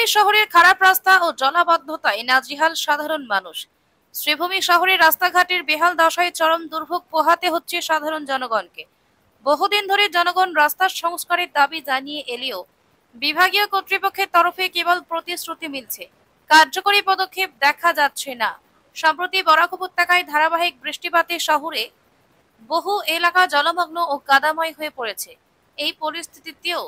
শ্রীভূমি শহরের খারাপ রাস্তা ও জলাবদ্ধতায় নাজেহাল সাধারণ মানুষ। শ্রীভূমি শহরের রাস্তাঘাটের বেহাল দশায় চরম দুর্ভোগ পোহাতে হচ্ছে সাধারণ জনগণকে। বহুদিন ধরে জনগণ রাস্তার সংস্কারের দাবি জানিয়ে এলেও বিভাগীয় কর্তৃপক্ষের তরফে কেবল প্রতিশ্রুতি মিলছে, কার্যকরী পদক্ষেপ দেখা যাচ্ছে না। সম্প্রতি বরাক উপত্যকায় ধারাবাহিক বৃষ্টিপাতে শহরে বহু এলাকা জলমগ্ন ও কাদাময় হয়ে পড়েছে। এই পরিস্থিতিতেও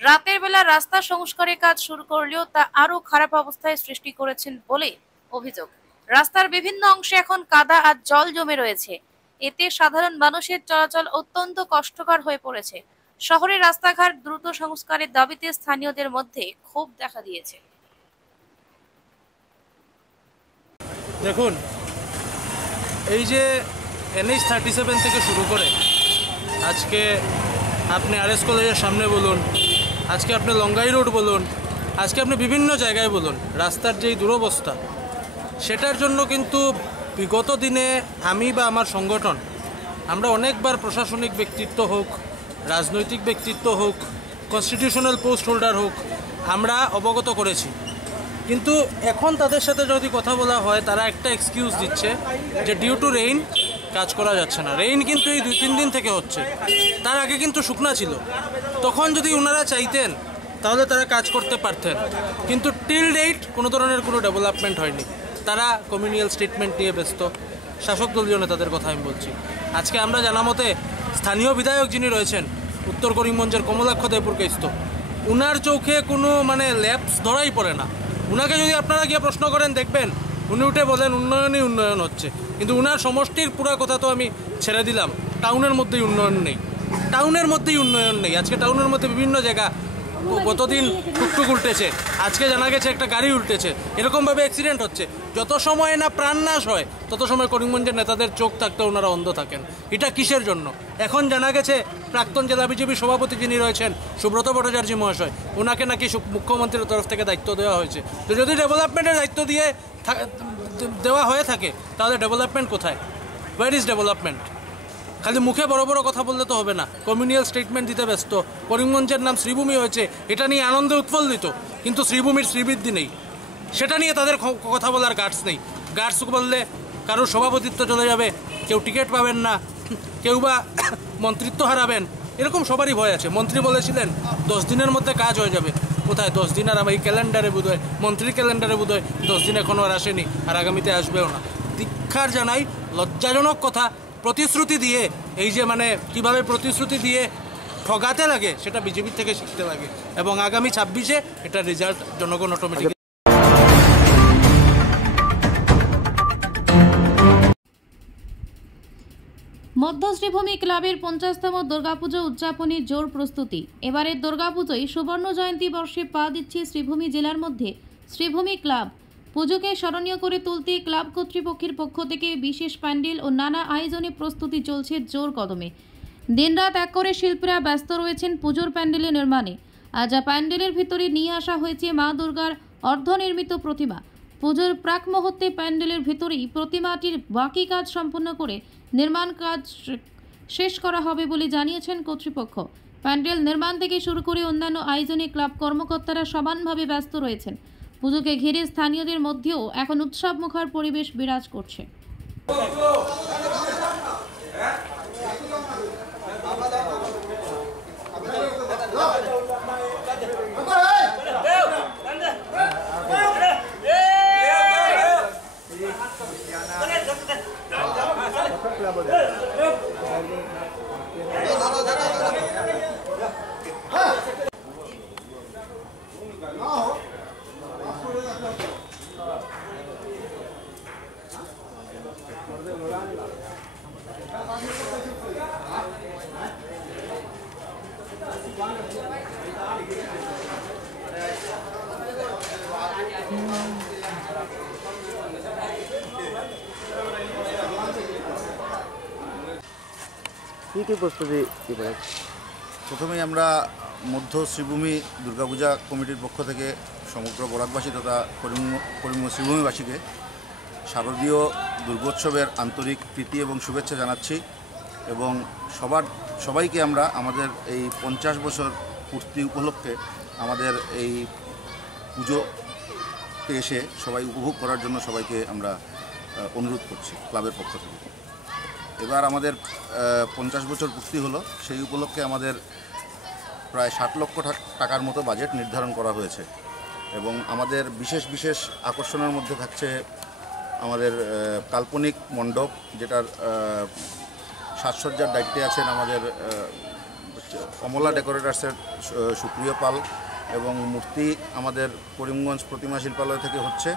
রাতের বেলা রাস্তা সংস্কারের কাজ শুরু করলেও তা আরো খারাপ অবস্থায় সৃষ্টি করেছেন বলে অভিযোগ। রাস্তার বিভিন্ন অংশে এখন কাদা আর জল জমে রয়েছে। এতে সাধারণ মানুষের চলাচল অত্যন্ত কষ্টকর হয়ে পড়েছে। শহরের রাস্তাঘাট দ্রুত সংস্কারের দাবিতে স্থানীয়দের মধ্যে ক্ষোভ দেখা দিয়েছে। দেখুন, এই যে NH-37 থেকে শুরু করে আজকে আপনি RS কলেজের সামনে বলুন, আজকে আপনি লঙ্গাই রোড বলুন, আজকে আপনি বিভিন্ন জায়গায় বলুন, রাস্তার যেই দুরবস্থা, সেটার জন্য কিন্তু বিগত দিনে আমি বা আমার সংগঠন আমরা অনেকবার প্রশাসনিক ব্যক্তিত্ব হোক, রাজনৈতিক ব্যক্তিত্ব হোক, কনস্টিটিউশনাল পোস্ট হোল্ডার হোক, আমরা অবগত করেছি। কিন্তু এখন তাদের সাথে যদি কথা বলা হয়, তারা একটা এক্সকিউজ দিচ্ছে যে ডিউ টু রেইন কাজ করা যাচ্ছে না। রেইন কিন্তু এই 2-3 দিন থেকে হচ্ছে, তার আগে কিন্তু শুকনা ছিল। তখন যদি ওনারা চাইতেন তাহলে তারা কাজ করতে পারতেন, কিন্তু টিল ডেট কোনো ধরনের কোনো ডেভেলপমেন্ট হয়নি। তারা কমিউনিয়াল স্টেটমেন্ট নিয়ে ব্যস্ত। শাসক দলীয় নেতাদের কথা আমি বলছি। আজকে আমরা জানা মতে স্থানীয় বিধায়ক যিনি রয়েছেন উত্তর করিমগঞ্জের কমলাক্ষ দেবপুরকেস্ত, উনার চোখে কোনো ল্যাপস ধরাই পড়ে না। উনাকে যদি আপনারা গিয়ে প্রশ্ন করেন, দেখবেন উনি উঠে বলেন উন্নয়নই উন্নয়ন হচ্ছে, কিন্তু উনার সমষ্টির পুরো কথা তো আমি ছেড়ে দিলাম। টাউনের মধ্যেই উন্নয়ন নেই, টাউনের মধ্যেই উন্নয়ন নেই। আজকে টাউনের মধ্যে বিভিন্ন জায়গা গতদিন টুকটুক উল্টেছে, আজকে জানা গেছে একটা গাড়ি উল্টেছে, এরকমভাবে অ্যাক্সিডেন্ট হচ্ছে। যত সময় না প্রাণনাশ হয় তত সময় করিমগঞ্জের নেতাদের চোখ থাকতে ওনারা অন্ধ থাকেন। এটা কিসের জন্য? এখন জানা গেছে প্রাক্তন জেলা বিজেপি সভাপতি যিনি রয়েছেন সুব্রত ভট্টাচার্য মহাশয়, ওনাকে নাকি মুখ্যমন্ত্রীর তরফ থেকে দায়িত্ব দেওয়া হয়েছে। তো যদি ডেভেলপমেন্টের দায়িত্ব দেওয়া হয়ে থাকে তাহলে ডেভেলপমেন্ট কোথায়? Where is development? খালি মুখে বড় বড় কথা বললে তো হবে না, কমিউনিয়াল স্টেটমেন্ট দিতে ব্যস্ত। করিমগঞ্জের নাম শ্রীভূমি হয়েছে, এটা নিয়ে আনন্দে উৎফুল্লিত, কিন্তু শ্রীভূমির শ্রীবৃদ্ধি নেই, সেটা নিয়ে তাদের কথা বলার গার্ডস নেই। গার্ডস বললে কারোর সভাপতিত্ব চলে যাবে, কেউ টিকিট পাবেন না, কেউ বা মন্ত্রিত্ব হারাবেন, এরকম সবারই ভয় আছে। মন্ত্রী বলেছিলেন 10 দিনের মধ্যে কাজ হয়ে যাবে। কোথায় 10 দিন? আর এই ক্যালেন্ডারে বোধ হয়, মন্ত্রীর ক্যালেন্ডারে বোধ হয় 10 দিন এখনও আর আসেনি, আর আগামীতে আসবেও না। ধিক্কার জানাই, লজ্জাজনক কথা। প্রতিশ্রুতি দিয়ে এই যে কিভাবে প্রতিশ্রুতি দিয়ে ঠগাতে লাগে সেটা বিজেপি থেকে শিখতে লাগে, এবং আগামী 26-এ এটা রেজাল্ট জনগণ অটোমেটিক। মধ্য শ্রীভূমি ক্লাবের 50তম দুর্গাপুজো উদযাপনের জোর প্রস্তুতি। এবারের দুর্গাপুজোয় সুবর্ণ জয়ন্তী বর্ষে পা দিচ্ছে শ্রীভূমি জেলার মধ্যে শ্রীভূমি ক্লাব। পুজোকে স্মরণীয় করে তুলতে ক্লাব কর্তৃপক্ষের পক্ষ থেকে বিশেষ প্যান্ডেল ও নানা আয়োজনে প্রস্তুতি চলছে জোর কদমে। দিনরাত এক করে শিল্পীরা ব্যস্ত রয়েছেন পুজোর প্যান্ডেলের নির্মাণে। আজ প্যান্ডেলের ভিতরে নিয়ে আসা হয়েছে মা দুর্গার অর্ধনির্মিত প্রতিমা। পুজোর প্রাক মুহূর্তে প্যান্ডেলের ভিতরেই প্রতিমাটির বাকি কাজ সম্পন্ন করে নির্মাণ কাজ শেষ করা হবে বলে জানিয়েছেন কর্তৃপক্ষ। প্যান্ডেল নির্মাণ থেকে শুরু করে অন্যান্য আয়োজনে ক্লাব কর্মকর্তারা সমানভাবে ব্যস্ত রয়েছেন। পুজোকে ঘিরে স্থানীয়দের মধ্যেও এখন উৎসবমুখর পরিবেশ বিরাজ করছে। প্রথমেই আমরা মধ্য শ্রীভূমি দুর্গাপূজা কমিটির পক্ষ থেকে সমগ্র বরাকবাসী তথা করিমগঞ্জ শ্রীভূমিবাসীকে শারদীয় দুর্গোৎসবের আন্তরিক প্রীতি এবং শুভেচ্ছা জানাচ্ছি, এবং সবাইকে আমরা আমাদের এই 50 বছর পূর্তি উপলক্ষে আমাদের এই পুজোতে এসে সবাই উপভোগ করার জন্য সবাইকে আমরা অনুরোধ করছি ক্লাবের পক্ষ থেকে। এবার আমাদের 50 বছর পূর্তি হলো, সেই উপলক্ষে আমাদের প্রায় 60 লক্ষ টাকার মতো বাজেট নির্ধারণ করা হয়েছে এবং আমাদের বিশেষ বিশেষ আকর্ষণের মধ্যে থাকছে আমাদের কাল্পনিক মণ্ডপ, যেটার সাজসজ্জার দায়িত্বে আছেন আমাদের অমলা ডেকোরেটার্সের সুপ্রিয় পাল, এবং মূর্তি আমাদের করিমগঞ্জ প্রতিমা শিল্পালয় থেকে হচ্ছে,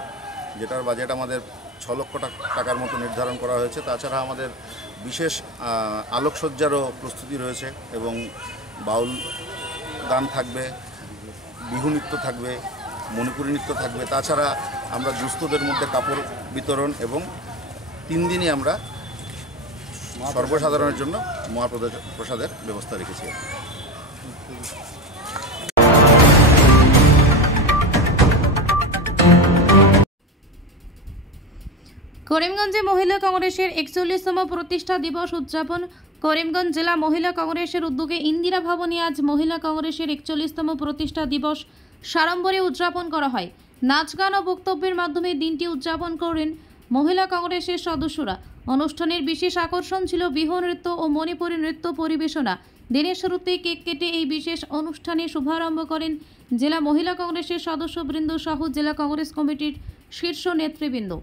যেটার বাজেট আমাদের 6 লক্ষ টাকার মতো নির্ধারণ করা হয়েছে। তাছাড়া আমাদের বিশেষ আলোকসজ্জারও প্রস্তুতি রয়েছে এবং বাউল গান থাকবে, বিহু নৃত্য থাকবে, মণিপুরী নৃত্য থাকবে। তাছাড়া আমরা দুস্থদের মধ্যে কাপড় বিতরণ এবং 3 দিনই আমরা সর্বসাধারণের জন্য মহাপ্রসাদের ব্যবস্থা রেখেছি। করিমগঞ্জে মহিলা কংগ্রেসের 41তম প্রতিষ্ঠা দিবস উদযাপন। করিমগঞ্জ জেলা মহিলা কংগ্রেসের উদ্যোগে ইন্দিরা ভবনে আজ মহিলা কংগ্রেসের 41তম প্রতিষ্ঠা দিবস সাড়ম্বরে উদযাপন করা হয়। নাচ গান ও বক্তব্যের মাধ্যমে দিনটি উদযাপন করেন মহিলা কংগ্রেসের সদস্যরা। অনুষ্ঠানের বিশেষ আকর্ষণ ছিল বিহু নৃত্য ও মণিপুরী নৃত্য পরিবেশনা। দিনের শুরুতে কেক কেটে এই বিশেষ অনুষ্ঠানে শুভারম্ভ করেন জেলা মহিলা কংগ্রেসের সদস্যবৃন্দ সহ জেলা কংগ্রেস কমিটির শীর্ষ নেতৃবৃন্দ।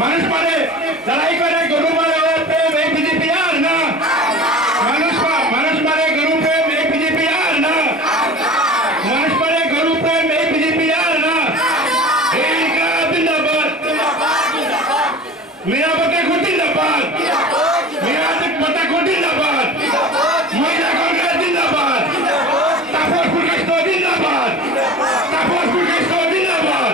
মানুষ মানে লড়াই করে গরু মারে ওর প্রেম এই বিজেপি আর না। মানুষ মানে গরু প্রেম এই বিজেপি আর না। মানুষ মানে গরু প্রেম এই বিজেপি আর না। এই জিন্দাবাদ মেরা পতা ঘটি জিন্দাবাদ, মেরা পতা ঘটি জিন্দাবাদ, মহিলা কংগ্রেস জিন্দাবাদ, তাপস কুরকেশ জিন্দাবাদ, তাপস কুরকেশ জিন্দাবাদ।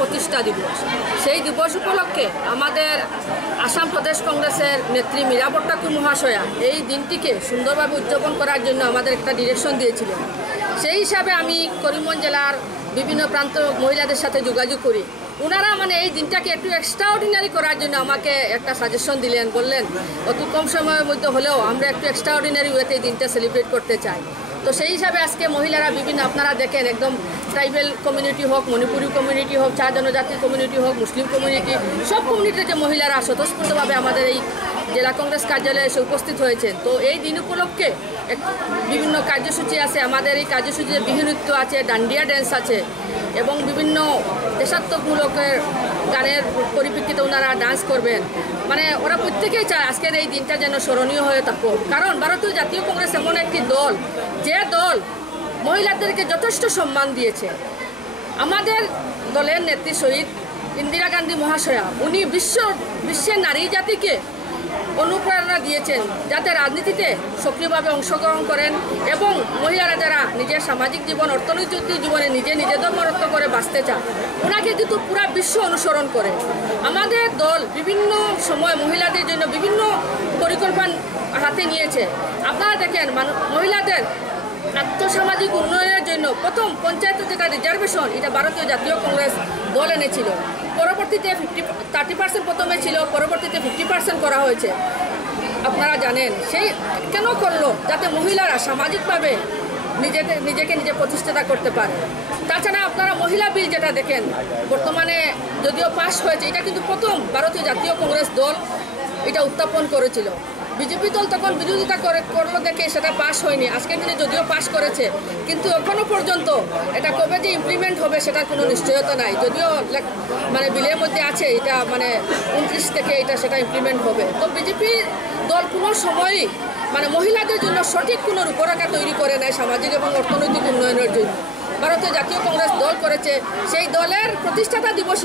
প্রতিষ্ঠা দিবস, সেই দিবস উপলক্ষে আমাদের আসাম প্রদেশ কংগ্রেসের নেত্রী মীরা ভট্টাচার্য মহাশয়া এই দিনটিকে সুন্দরভাবে উদযাপন করার জন্য আমাদের একটা ডিরেকশন দিয়েছিলেন। সেই হিসাবে আমি করিমগঞ্জ জেলার বিভিন্ন প্রান্ত মহিলাদের সাথে যোগাযোগ করি। ওনারা মানে এই দিনটাকে একটু এক্সট্রাঅর্ডিনারি করার জন্য আমাকে একটা সাজেশন দিলেন, বললেন অত কম সময়ের মধ্যে হলেও আমরা একটু এক্সট্রাঅর্ডিনারি ওয়েতে এই দিনটা সেলিব্রেট করতে চাই। তো সেই হিসাবে আজকে মহিলারা বিভিন্ন, আপনারা দেখেন একদম ট্রাইবেল কমিউনিটি হোক, মণিপুরি কমিউনিটি হোক, চা জনজাতির কমিউনিটি হোক, মুসলিম কমিউনিটি, সব কমিউনিটির যে মহিলারা স্বতঃস্ফূর্তভাবে আমাদের এই জেলা কংগ্রেস কার্যালয়ে এসে উপস্থিত হয়েছেন। তো এই দিন উপলক্ষে বিভিন্ন কার্যসূচি আছে। আমাদের এই কার্যসূচিতে বিহু নৃত্য আছে, ডান্ডিয়া ড্যান্স আছে এবং বিভিন্ন দেশাত্মকমূলকের গানের পরিপ্রেক্ষিতে ওনারা ডান্স করবেন। মানে ওরা প্রত্যেকেই চায় আজকের এই দিনটা যেন স্মরণীয় হয়ে থাকুক, কারণ ভারতীয় জাতীয় কংগ্রেস এমন একটি দল, যে দল মহিলাদেরকে যথেষ্ট সম্মান দিয়েছে। আমাদের দলের নেত্রী শহীদ ইন্দিরা গান্ধী মহাশয়া, উনি বিশ্বের নারী জাতিকে অনুপ্রেরণা দিয়েছেন যাতে রাজনীতিতে সক্রিয়ভাবে অংশগ্রহণ করেন এবং মহিলারা যারা নিজের সামাজিক জীবন, অর্থনৈতিক জীবনে নিজেদের মরত্ব করে বাঁচতে চান, ওনাকে কিন্তু পুরা বিশ্ব অনুসরণ করে। আমাদের দল বিভিন্ন সময় মহিলাদের জন্য বিভিন্ন পরিকল্পনা হাতে নিয়েছে। আপনারা দেখেন মহিলাদের আর্থসামাজিক উন্নয়নের জন্য প্রথম পঞ্চায়েত যেটা রিজার্ভেশন, এটা ভারতীয় জাতীয় কংগ্রেস দল এনেছিল। পরবর্তীতে 30% প্রথমে ছিল, পরবর্তীতে 50% করা হয়েছে। আপনারা জানেন সেই কেন করলো? যাতে মহিলারা সামাজিকভাবে নিজেকে নিজে প্রতিষ্ঠাতা করতে পারে। তাছাড়া আপনারা মহিলা বিল যেটা দেখেন বর্তমানে যদিও পাস হয়েছে, এটা কিন্তু প্রথম ভারতীয় জাতীয় কংগ্রেস দল এটা উত্থাপন করেছিল। বিজেপি দল তখন বিরোধিতা করলো দেখে সেটা পাস হয়নি। আজকের দিনে যদিও পাস করেছে, কিন্তু এখনো পর্যন্ত এটা কবে যে ইমপ্লিমেন্ট হবে সেটার কোনো নিশ্চয়তা নাই। যদিও বিলের মধ্যে আছে এটা 29 থেকে সেটা ইমপ্লিমেন্ট হবে। তো বিজেপি দল কোনো সময়ই মহিলাদের জন্য সঠিক কোনো রূপরেখা তৈরি করে নেয় সামাজিক এবং অর্থনৈতিক উন্নয়নের জন্য। ভারতীয় জাতীয় কংগ্রেস দল করেছে। সেই দলের প্রতিষ্ঠাতা দিবস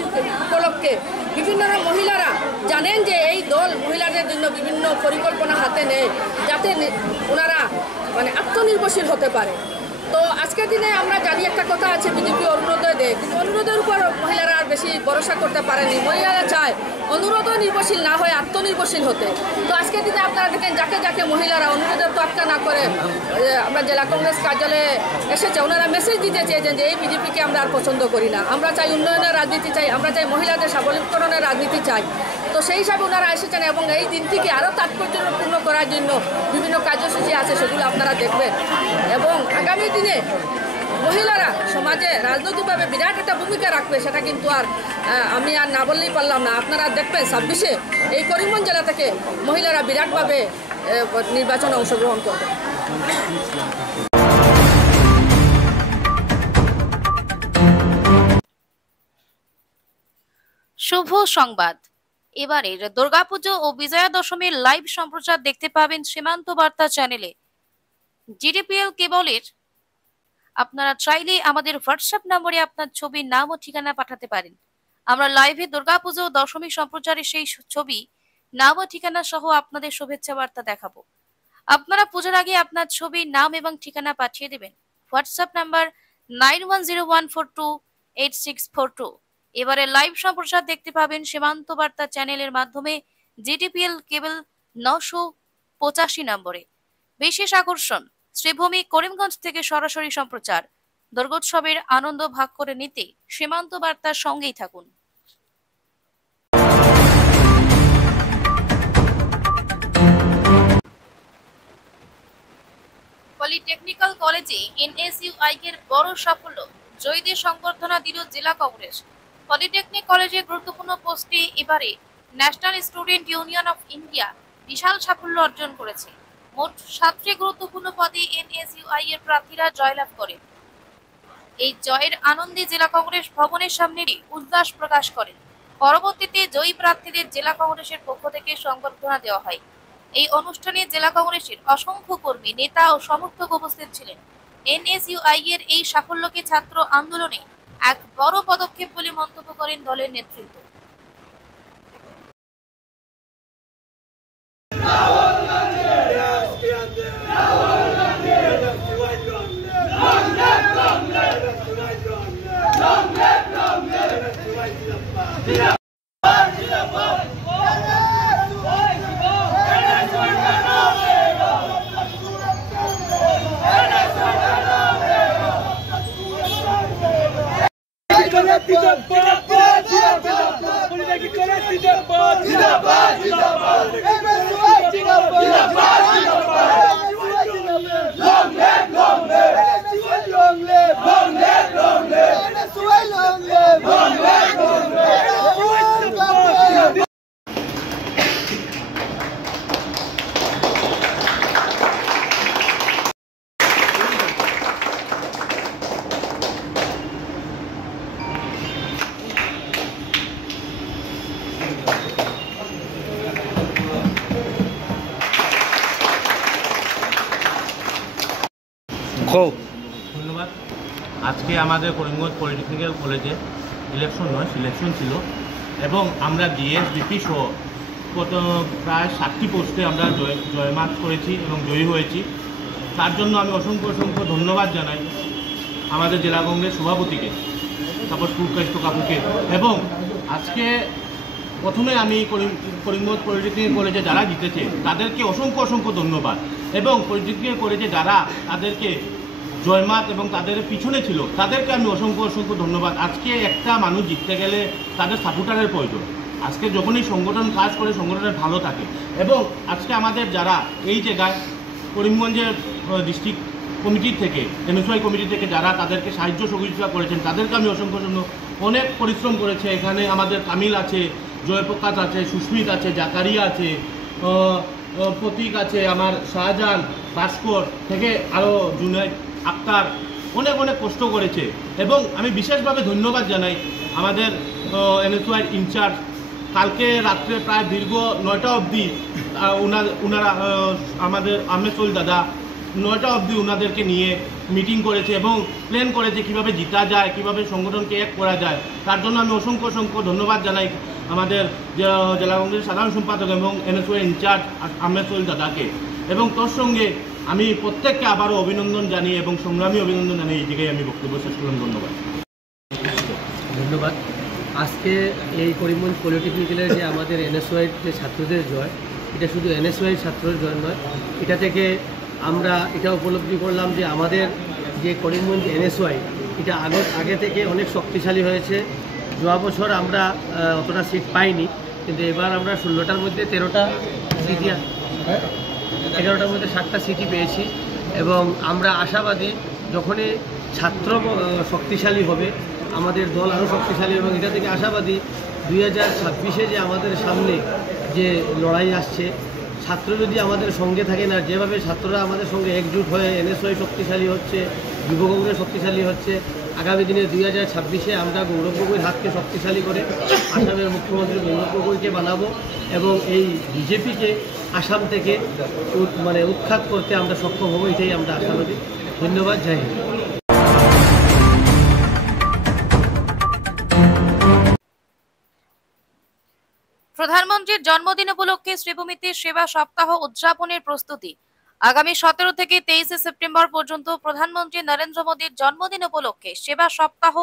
উপলক্ষে বিভিন্ন মহিলারা জানেন যে এই দল মহিলাদের জন্য বিভিন্ন পরিকল্পনা হাতে নেয় যাতে ওনারা আত্মনির্ভরশীল হতে পারে। তো আজকের দিনে আমরা জানি একটা কথা আছে, বিজেপি অরুণোদয় দেয়, কিন্তু অনুরোধের উপর মহিলারা আর বেশি ভরসা করতে পারেনি। মহিলারা চায় অনুরোধ নির্ভরশীল না হয় আত্মনির্ভরশীল হতে। তো আজকের দিনে আপনারা দেখেন যাকে মহিলারা অনুরোধের তোয়াক্কা না করে আমরা জেলা কংগ্রেস কার্যালয়ে এসেছে, ওনারা মেসেজ দিতে চেয়েছেন যে এই বিজেপিকে আমরা আর পছন্দ করি না, আমরা চাই উন্নয়নের রাজনীতি চাই, আমরা চাই মহিলাদের সবলীকরণের রাজনীতি চাই। তো সেই হিসাবে ওনারা এসেছেন এবং এই দিনটিকে আরও তাৎপর্যপূর্ণ করার জন্য বিভিন্ন কার্যসূচি আছে, সেগুলো আপনারা দেখবেন। এবং আগামী দিনে মহিলারা সমাজে রাজনৈতিকভাবে বিরাট একটা ভূমিকা রাখবে, সেটা কিন্তু আমি আর না বললেই পারলাম না। আপনারা দেখবেন 26-এ এই করিমগঞ্জ জেলা থেকে মহিলারা বিরাটভাবে নির্বাচনে অংশগ্রহণ করবে। শুভ সংবাদ। এবারের দুর্গাপুজো ও বিজয়া দশমীর লাইভ সম্প্রচার দেখতে পাবেন সীমান্ত বার্তা চ্যানেলে। জিডিপিএল কেবলের আপনারা চাইলে আমাদের হোয়াটসঅ্যাপ নম্বরে আপনার ছবি, নাম ও ঠিকানা পাঠাতে পারেন। আমরা লাইভে দুর্গাপুজো ও দশমী সম্প্রচারে সেই ছবি, নাম ও ঠিকানা সহ আপনাদের শুভেচ্ছা বার্তা দেখাবো। আপনারা পূজার আগে আপনার ছবি, নাম এবং ঠিকানা পাঠিয়ে দেবেন হোয়াটসঅ্যাপ নাম্বার 9101428642। এবারে লাইভ সম্প্রচার দেখতে পাবেন সীমান্ত বার্তা চ্যানেলের মাধ্যমে জিডিপিএল কেবল 985 নম্বরে। বিশেষ আকর্ষণ, শ্রীভূমি করিমগঞ্জ থেকে সরাসরি সম্প্রচার। দুর্গোৎসবের আনন্দ ভাগ করে নিতে সীমান্ত বার্তার সঙ্গেই থাকুন। পলিটেকনিক্যাল কলেজে এনএসইউআই এর বড় সাফল্য, জয়ীদের সংবর্ধনা দিল জেলা কংগ্রেস। পলিটেকনিক কলেজে গুরুত্বপূর্ণ পোস্টে এবারে national student union of India বিশাল সাফল্য অর্জন করেছে। মোট 7টি গুরুত্বপূর্ণ পদে এনএসইউআই এর প্রার্থীরা জয়লাভ করেন। এই জয়ের আনন্দে জেলা কংগ্রেস ভবনের সামনে উল্লাস প্রকাশ করেন। পরবর্তীতে জয়ী প্রার্থীদের জেলা কংগ্রেসের পক্ষ থেকে সংবর্ধনা দেওয়া হয়। এই অনুষ্ঠানে জেলা কংগ্রেসের অসংখ্য কর্মী, নেতা ও সমর্থক উপস্থিত ছিলেন। এনএসইউআই এর এই সাফল্যকে ছাত্র আন্দোলনে এক বড় পদক্ষেপ বলে মন্তব্য করেন দলের নেতৃত্ব। ধন্যবাদ। আজকে আমাদের করিমগঞ্জ পলিটেকনিক্যাল কলেজে ইলেকশন নয়, সিলেকশন ছিল। এবং আমরা জিএসবিপি সহ প্রায় 60টি পোস্টে আমরা জয়মাত করেছি এবং জয়ী হয়েছি। তার জন্য আমি অসংখ্য ধন্যবাদ জানাই আমাদের জেলা কংগ্রেস সভাপতিকে, তারপর সুকান্ত কাকুকে, এবং আজকে প্রথমে আমি করিমগঞ্জ পলিটেকনিক কলেজে যারা জিতেছে তাদেরকে অসংখ্য ধন্যবাদ, এবং পলিটেকনিক কলেজে যারা তাদেরকে জয়মাত এবং তাদের পিছনে ছিল তাদেরকে আমি অসংখ্য ধন্যবাদ। আজকে একটা মানুষ জিততে গেলে তাদের সাপোর্টারের প্রয়োজন। আজকে যখনই সংগঠন কাজ করে সংগঠনের ভালো থাকে, এবং আজকে আমাদের যারা এই জায়গায় করিমগঞ্জের ডিস্ট্রিক্ট কমিটির থেকে এনএসওয়াই কমিটি থেকে যারা তাদেরকে সাহায্য সহযোগিতা করেছেন তাদেরকে আমি অসংখ্য অনেক পরিশ্রম করেছে। এখানে আমাদের কামিল আছে, জয়প্রকাশ আছে, সুস্মিত আছে, জাকারিয়া আছে, প্রতীক আছে, আমার শাহজাহান, ভাস্কর থেকে আরও জুনাইদ আক্তার অনেক কষ্ট করেছে। এবং আমি বিশেষভাবে ধন্যবাদ জানাই আমাদের এনএসওয়াই ইনচার্জ। কালকে রাত্রে প্রায় দীর্ঘ 9টা অবধি ওনারা আমাদের আহমেদ দাদা 9টা অবধি ওনাদেরকে নিয়ে মিটিং করেছে এবং প্ল্যান করেছে কীভাবে জিতা যায়, কীভাবে সংগঠনকে এক করা যায়। তার জন্য আমি অসংখ্য ধন্যবাদ জানাই আমাদের জেলা কংগ্রেসের সাধারণ সম্পাদক এবং এনএসওয়াই ইনচার্জ আহমেদ দাদাকে। এবং তোর সঙ্গে আমি প্রত্যেককে আবারও অভিনন্দন জানিয়ে এবং সংগ্রামী অভিনন্দন জানিয়ে এই জায়গায় আমি বক্তব্য শেষ করলাম। ধন্যবাদ। আজকে এই করিমগঞ্জ পলিটেকনিক্যালের যে আমাদের এনএসওয়াই যে ছাত্রদের জয়, এটা শুধু এনএসওয়াই ছাত্রদের জয় নয়, এটা থেকে আমরা এটা উপলব্ধি করলাম যে আমাদের যে করিমগঞ্জ এনএসওয়াই এটা আগে থেকে অনেক শক্তিশালী হয়েছে। যাওয়া বছর আমরা অতটা সিট পাইনি, কিন্তু এবার আমরা 16টার মধ্যে 13টা সিটি, 11টার মধ্যে 7টা সিটি পেয়েছি। এবং আমরা আশাবাদী যখনই ছাত্র শক্তিশালী হবে আমাদের দল আরও শক্তিশালী, এবং এটা থেকে আশাবাদী 2026-এ যে আমাদের সামনে যে লড়াই আসছে, ছাত্র যদি আমাদের সঙ্গে থাকে না, যেভাবে ছাত্ররা আমাদের সঙ্গে একজুট হয়ে এনএসওয়াই শক্তিশালী হচ্ছে, যুব কংগ্রেস শক্তিশালী হচ্ছে, আগামী দিনে 2026-এ আমরা গৌরব গগৈর হাতকে শক্তিশালী করে আসামের মুখ্যমন্ত্রী গৌরব গগৈকে বানাবো এবং এই বিজেপিকে আসাম থেকে উৎখাত করতে আমরা সক্ষম হব, এটাই আমরা আশাবাদী। ধন্যবাদ। জয় হিন্দ। প্রধানমন্ত্রীর জন্মদিন উপলক্ষে শ্রীভূমিতে সেবা সপ্তাহ উদযাপনের প্রস্তুতি। আগামী 17 থেকে 23 সেপ্টেম্বর পর্যন্ত প্রধানমন্ত্রী নরেন্দ্র মোদীর জন্মদিন উপলক্ষে সেবা সপ্তাহ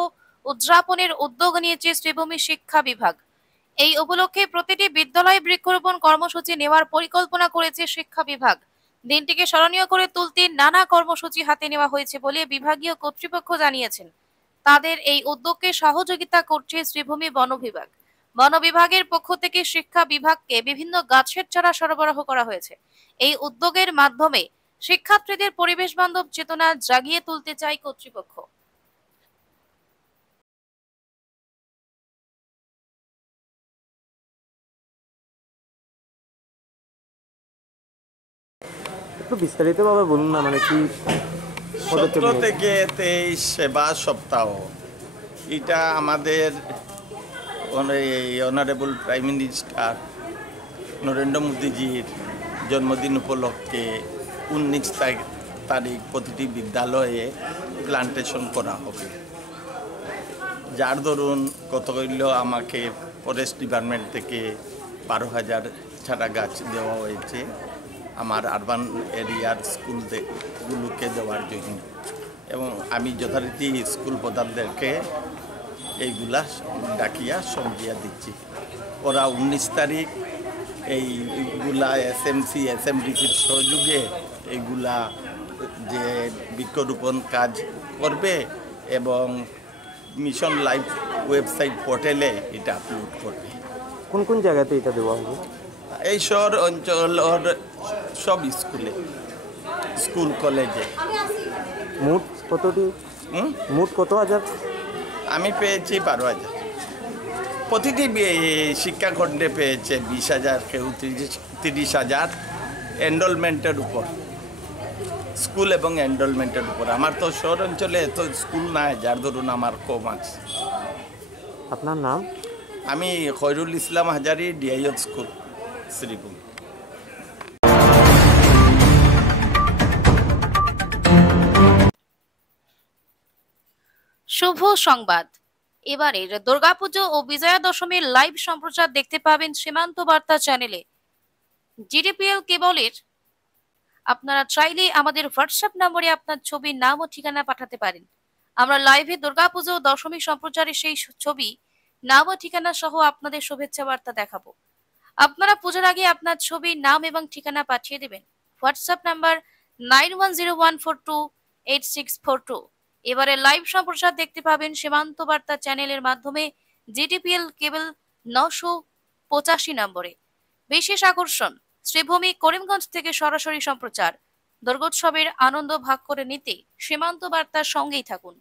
উদযাপনের উদ্যোগ নিয়েছে শ্রীভূমি শিক্ষা বিভাগ। এই উপলক্ষে প্রতিটি বিদ্যালয়ে বৃক্ষরোপণ কর্মসূচি নেওয়ার পরিকল্পনা করেছে শিক্ষা বিভাগ। দিনটিকে স্মরণীয় করে তুলতে নানা কর্মসূচি হাতে নেওয়া হয়েছে বলে বিভাগীয় কর্তৃপক্ষ জানিয়েছেন। তাদের এই উদ্যোগকে সহযোগিতা করছে শ্রীভূমি বন বিভাগ। বন বিভাগের পক্ষ থেকে শিক্ষা বিভাগকে বিভিন্ন গাছের চারা সরবরাহ করা হয়েছে। এই উদ্যোগের মাধ্যমে শিক্ষার্থীদের পরিবেশ বান্ধব চেতনা জাগিয়ে তুলতে চায় কর্তৃপক্ষ। একটু বিস্তারিতভাবে বলুন না, মানে কি 17 থেকে 23 সেবা সপ্তাহ, এটা আমাদের অনারেবল প্রাইম মিনিস্টার নরেন্দ্র মোদীজির জন্মদিন উপলক্ষে 19 তারিখ প্রতিটি বিদ্যালয়ে প্লান্টেশন করা হবে। যার দরুন কত হইল আমাকে ফরেস্ট ডিপার্টমেন্ট থেকে 12,000 চারা গাছ দেওয়া হয়েছে আমার আরবান এরিয়ার স্কুলগুলোকে দেওয়ার জন্য, এবং আমি যথারীতি স্কুল প্রধানদেরকে এইগুলা ডাকিয়া সঙ্গিয়া দিচ্ছি। ওরা 19 তারিখ এইগুলা এসএমসি এসএমডিসির সহযোগে এইগুলা যে বৃক্ষরোপণ কাজ করবে এবং মিশন লাইফ ওয়েবসাইট পোর্টালে এটা আপলোড করবে। কোন কোন জায়গাতে এটা দেওয়া হবে? এই শহর অঞ্চলের সব স্কুল কলেজে। মোট কতটি? মোট কত হাজার? আমি পেয়েছি 12,000। প্রতিটি শিক্ষাখণ্ডে পেয়েছে 20,000, কেউ 30,000 এনরোলমেন্টের উপর, স্কুল এবং এনরোলমেন্টের উপর। আমার তো শহর অঞ্চলে এত স্কুল নাই, যার ধরুন আমার কম আছে। আপনার নাম? আমি খৈরুল ইসলাম হাজারি, ডিআইএল স্কুল শ্রীভূমি। শুভ সংবাদ। এবারের দুর্গাপুজো ও বিজয়া দশমীর লাইভ সম্প্রচার দেখতে পাবেন সীমান্ত বার্তা চ্যানেলে। জিডিপিএল কেবলের আপনারা চাইলে আমাদের হোয়াটসঅ্যাপ নম্বরে আপনার ছবি, নাম ও ঠিকানা পাঠাতে পারেন। আমরা লাইভে দুর্গাপুজো ও দশমী সম্প্রচারে সেই ছবি, নাম ও ঠিকানা সহ আপনাদের শুভেচ্ছা বার্তা দেখাবো। আপনারা পুজোর আগে আপনার ছবি, নাম এবং ঠিকানা পাঠিয়ে দেবেন হোয়াটসঅ্যাপ নাম্বার 9101428642। এবারে লাইভ সম্প্রচার দেখতে পাবেন সীমান্ত বার্তা চ্যানেলের মাধ্যমে জিটিপিএল কেবল 985 নম্বরে। বিশেষ আকর্ষণ, শ্রীভূমি করিমগঞ্জ থেকে সরাসরি সম্প্রচার। দুর্গোৎসবের আনন্দ ভাগ করে নিতে সীমান্ত বার্তার সঙ্গেই থাকুন।